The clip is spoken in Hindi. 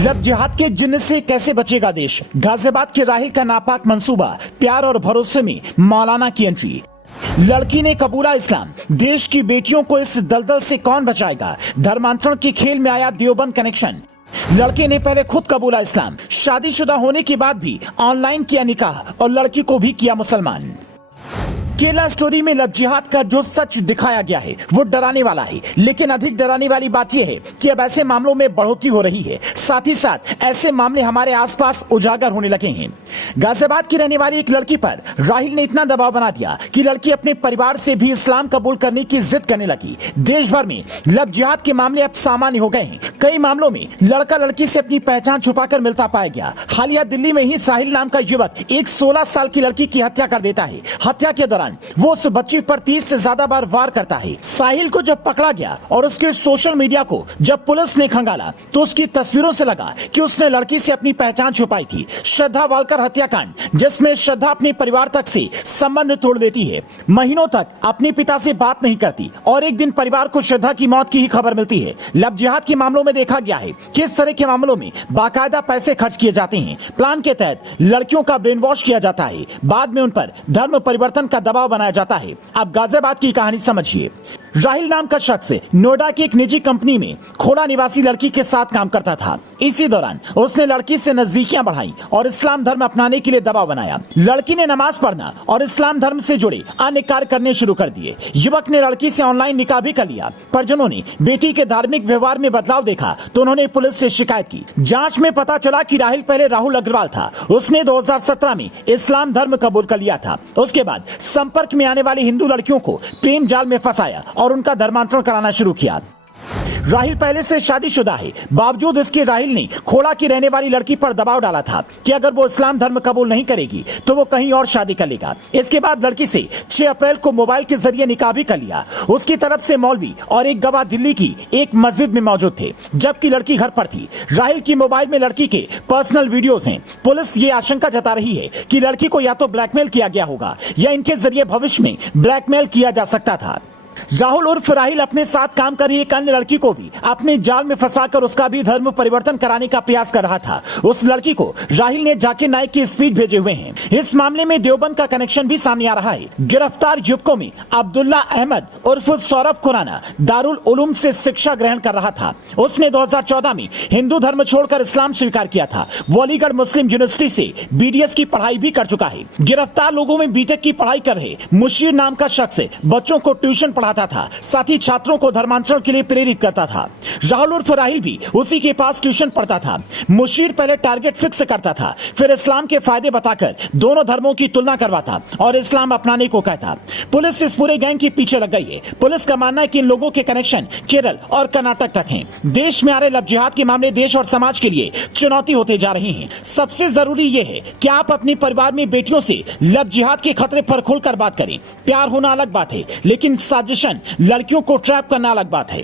लव जिहाद के जिन्न से कैसे बचेगा देश। गाजियाबाद के राहिल का नापाक मंसूबा, प्यार और भरोसे में मौलाना की एंट्री। लड़की ने कबूला इस्लाम, देश की बेटियों को इस दलदल से कौन बचाएगा। धर्मांतरण के खेल में आया देवबंद कनेक्शन। लड़के ने पहले खुद कबूला इस्लाम, शादीशुदा होने के बाद भी ऑनलाइन किया निकाह और लड़की को भी किया मुसलमान। केला स्टोरी में लव जिहाद का जो सच दिखाया गया है वो डराने वाला है, लेकिन अधिक डराने वाली बात यह है कि अब ऐसे मामलों में बढ़ोतरी हो रही है। साथ ही साथ ऐसे मामले हमारे आसपास उजागर होने लगे हैं। गाजियाबाद की रहने वाली एक लड़की पर राहिल ने इतना दबाव बना दिया कि लड़की अपने परिवार से भी इस्लाम कबूल करने की जिद करने लगी। देश भर में लव जिहाद के मामले अब सामान्य हो गए हैं। कई मामलों में लड़का लड़की से अपनी पहचान छुपाकर मिलता पाया गया। हालिया दिल्ली में ही साहिल नाम का युवक एक 16 साल की लड़की की हत्या कर देता है। हत्या के दौरान वो उस बच्ची पर 30 से ज्यादा बार वार करता है। साहिल को जब पकड़ा गया और उसके सोशल मीडिया को जब पुलिस ने खंगाला तो उसकी तस्वीरों से लगा कि उसने लड़की से अपनी पहचान छुपाई थी। श्रद्धा वालकर हत्याकांड, जिसमें श्रद्धा अपने परिवार तक से संबंध तोड़ देती है, महीनों तक अपने पिता से बात नहीं करती और एक दिन परिवार को श्रद्धा की मौत की ही खबर मिलती है। लव जिहाद के मामलों में देखा गया है कि इस तरह के मामलों में बाकायदा पैसे खर्च किए जाते हैं। प्लान के तहत लड़कियों का ब्रेन वॉश किया जाता है, बाद में उन पर धर्म परिवर्तन का दबाव बनाया जाता है। अब गाजियाबाद की कहानी समझिए। राहिल नाम का शख्स नोएडा की एक निजी कंपनी में खोड़ा निवासी लड़की के साथ काम करता था। इसी दौरान उसने लड़की से नजदीकियां बढ़ाई और इस्लाम धर्म अपनाने के लिए दबाव बनाया। लड़की ने नमाज पढ़ना और इस्लाम धर्म से जुड़े अन्य कार्य करने शुरू कर दिए। युवक ने लड़की से ऑनलाइन निकाह भी कर लिया, पर जिन्होंने बेटी के धार्मिक व्यवहार में बदलाव देखा तो उन्होंने पुलिस से शिकायत की। जांच में पता चला कि राहिल पहले राहुल अग्रवाल था। उसने 2017 में इस्लाम धर्म कबूल कर लिया था। उसके बाद संपर्क में आने वाली हिंदू लड़कियों को प्रेम जाल में फंसाया और उनका धर्मांतरण कराना शुरू किया। राहिल पहले से शादीशुदा है, बावजूद इसके राहिल ने खोड़ा की रहने वाली लड़की पर दबाव डाला था कि अगर वो इस्लाम धर्म कबूल नहीं करेगी तो वो कहीं और शादी कर लेगा। इसके बाद लड़की से 6 अप्रैल को मोबाइल के जरिए निकाह भी कर लिया। उसकी तरफ से मौलवी और एक गवाह दिल्ली की एक मस्जिद में मौजूद थे, जबकि लड़की घर पर थी। राहिल की मोबाइल में लड़की के पर्सनल वीडियोस हैं। पुलिस ये आशंका जता रही है कि लड़की को या तो ब्लैकमेल किया गया होगा या इनके जरिए भविष्य में ब्लैकमेल किया जा सकता था। राहुल उर्फ राहिल अपने साथ काम कर रही एक अन्य लड़की को भी अपने जाल में फंसाकर उसका भी धर्म परिवर्तन कराने का प्रयास कर रहा था। उस लड़की को राहिल ने जाकिर नाइक की स्पीच भेजे हुए हैं। इस मामले में देवबंद का कनेक्शन भी सामने आ रहा है। गिरफ्तार युवकों में अब्दुल्ला अहमद उर्फ सौरभ खुराना दारुल उलूम से शिक्षा ग्रहण कर रहा था। उसने 2014 में हिंदू धर्म छोड़कर इस्लाम स्वीकार किया था। वो अलीगढ़ मुस्लिम यूनिवर्सिटी से BDS की पढ़ाई भी कर चुका है। गिरफ्तार लोगों में बीटेक की पढ़ाई कर रहे मुशीर नाम का शख्स बच्चों को ट्यूशन पढ़ाता था, साथ ही छात्रों को धर्मांतरण के लिए प्रेरित करता था। राहुल उर्फ राहिल भी उसी के पास ट्यूशन पढ़ता था। मुशीर पहले टारगेट फिक्स करता था, फिर इस्लाम के फायदे बताकर दोनों धर्मों की तुलना करवाता और इस्लाम अपनाने को कहता। पुलिस इस पूरे गैंग के पीछे लग गई है। पुलिस का मानना है कि इन लोगों के कनेक्शन केरल और कर्नाटक तक हैं। देश में आ रहे लव जिहाद के मामले देश और समाज के लिए चुनौती होते जा रहे हैं। सबसे जरूरी यह है कि आप अपने परिवार में बेटियों से लव जिहाद के खतरे पर खुलकर बात करें। प्यार होना अलग बात है, लेकिन साजिशन लड़कियों को ट्रैप करना अलग बात है।